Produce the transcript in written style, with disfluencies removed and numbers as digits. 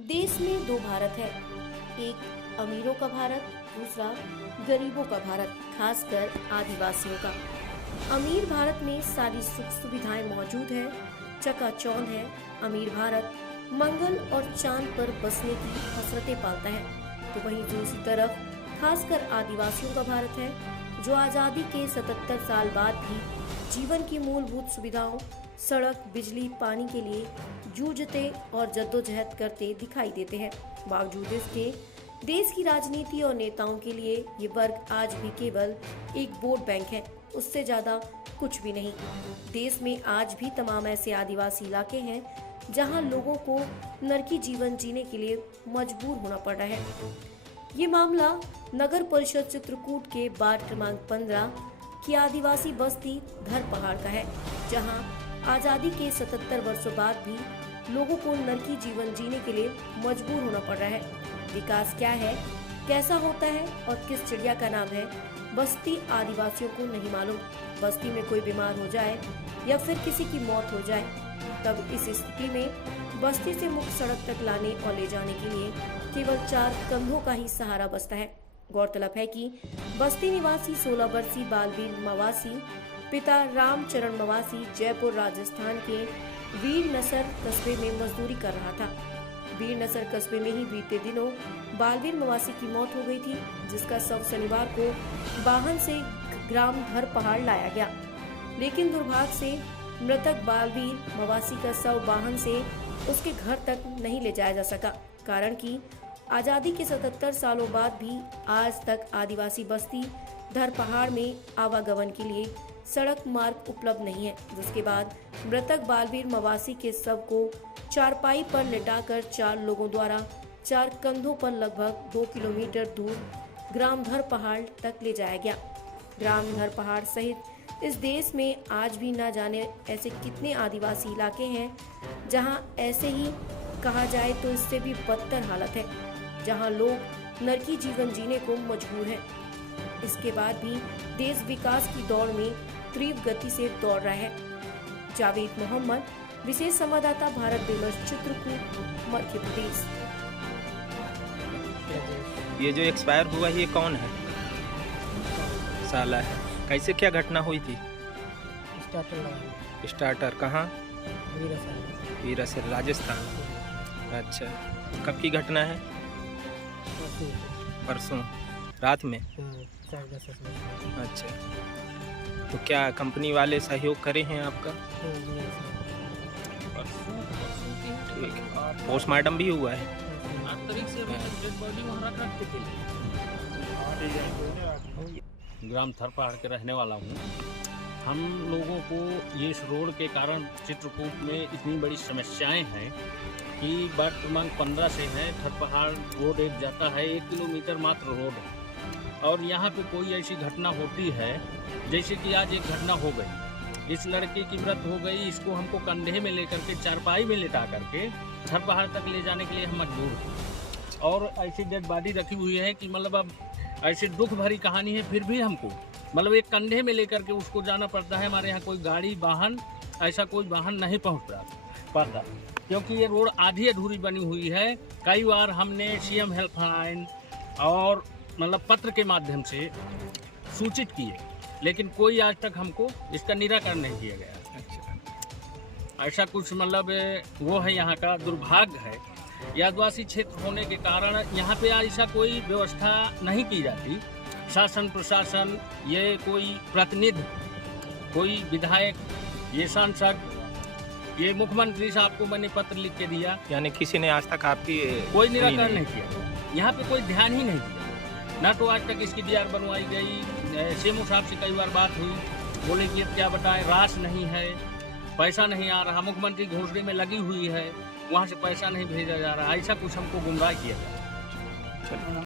देश में दो भारत है, एक अमीरों का भारत, दूसरा गरीबों का भारत, खासकर आदिवासियों का। अमीर भारत में सारी सुख सुविधाएं मौजूद है, चकाचौंध है। अमीर भारत मंगल और चांद पर बसने की हसरतें पालता है, तो वहीं दूसरी तरफ खासकर आदिवासियों का भारत है, जो आजादी के 77 साल बाद भी जीवन की मूलभूत सुविधाओं, सड़क, बिजली, पानी के लिए जूझते और जद्दोजहद करते दिखाई देते हैं। बावजूद इसके देश की राजनीति और नेताओं के लिए ये वर्ग आज भी केवल एक वोट बैंक है, उससे ज्यादा कुछ भी नहीं। देश में आज भी तमाम ऐसे आदिवासी इलाके हैं जहां लोगों को नरकी जीवन जीने के लिए मजबूर होना पड़ रहा है। ये मामला नगर परिषद चित्रकूट के वार्ड क्रमांक 15 की आदिवासी बस्ती धर पहाड़ का है, जहां आजादी के 77 वर्षों बाद भी लोगों को नरकी जीवन जीने के लिए मजबूर होना पड़ रहा है। विकास क्या है, कैसा होता है और किस चिड़िया का नाम है, बस्ती आदिवासियों को नहीं मालूम। बस्ती में कोई बीमार हो जाए या फिर किसी की मौत हो जाए, तब इस स्थिति में बस्ती से मुख्य सड़क तक लाने और ले जाने के लिए केवल 4 कंधों का ही सहारा बचता है। गौरतलब है कि बस्ती निवासी 16 वर्षीय बालवीर मवासी पिता रामचरण मवासी जयपुर राजस्थान के वीर नसर कस्बे में मजदूरी कर रहा था। वीर नसर कस्बे में ही बीते दिनों बालवीर मवासी की मौत हो गई थी, जिसका शव शनिवार को वाहन से ग्राम धर पहाड़ लाया गया, लेकिन दुर्भाग्य से मृतक बालवीर मवासी का शव वाहन से उसके घर तक नहीं ले जाया जा सका, कारण कि आजादी के 77 सालों बाद भी आज तक आदिवासी बस्ती धर पहाड़ में आवागमन के लिए सड़क मार्ग उपलब्ध नहीं है। जिसके बाद मृतक बालवीर मवासी के शव को चारपाई पर लिटाकर 4 लोगों द्वारा 4 कंधों पर लगभग 2 किलोमीटर दूर ग्राम धर पहाड़ तक ले जाया गया। ग्राम धर पहाड़ सहित इस देश में आज भी न जाने ऐसे कितने आदिवासी इलाके हैं जहां ऐसे ही कहा जाए तो इससे भी बदतर हालत है, जहां लोग नरकी जीवन जीने को मजबूर हैं। इसके बाद भी देश विकास की दौड़ में तीव्र गति से दौड़ रहा है। जावेद मोहम्मद, विशेष संवाददाता, भारत विमर्श, चित्रकूट, मध्य प्रदेश। ये जो एक्सपायर हुआ ये कौन है? साला है। कैसे क्या घटना हुई थी? स्टार्टर कहाँ? वीरसर राजस्थान। अच्छा, कब की घटना है? परसों रात में। अच्छा, तो क्या कंपनी वाले सहयोग करे हैं आपका? ठीक है। पोस्टमार्टम भी हुआ है? ग्राम धर पहाड़ के रहने वाला हूँ। हम लोगों को ये इस रोड के कारण चित्रकूट में इतनी बड़ी समस्याएं हैं कि वार्ड क्रमांक 15 से है धर पहाड़ रोड एक जाता है, 1 किलोमीटर मात्र रोड है। और यहाँ पे कोई ऐसी घटना होती है, जैसे कि आज एक घटना हो गई, इस लड़के की मृत्यु हो गई, इसको हमको कंधे में लेकर के चारपाई में लेटा करके धर पहाड़ तक ले जाने के लिए हम मजबूर हैं। और ऐसी डेड बॉडी रखी हुई है कि मतलब अब ऐसी दुख भरी कहानी है, फिर भी हमको मतलब एक कंधे में लेकर के उसको जाना पड़ता है। हमारे यहाँ कोई गाड़ी वाहन ऐसा कोई वाहन नहीं पहुँच पाता, क्योंकि ये रोड आधी अधूरी बनी हुई है। कई बार हमने CM हेल्पलाइन और मतलब पत्र के माध्यम से सूचित किए, लेकिन कोई आज तक हमको इसका निराकरण नहीं किया गया। अच्छा, ऐसा कुछ मतलब वो है, यहाँ का दुर्भाग्य है। ये आदिवासी क्षेत्र होने के कारण यहाँ पे ऐसा कोई व्यवस्था नहीं की जाती। शासन प्रशासन, ये कोई प्रतिनिधि, कोई विधायक, ये सांसद, ये मुख्यमंत्री साहब को मैंने पत्र लिख के दिया, यानी किसी ने आज तक आपकी कोई निराकरण नहीं किया। यहाँ पे कोई ध्यान ही नहीं दिया। ना तो आज तक इसकी DR बनवाई गई। सीएम साहब से कई बार बात हुई, बोले कि क्या बताएं, रास नहीं है, पैसा नहीं आ रहा, मुख्यमंत्री घोषणा में लगी हुई है, वहाँ से पैसा नहीं भेजा जा रहा। ऐसा कुछ हमको गुमराह किया जा रहा है।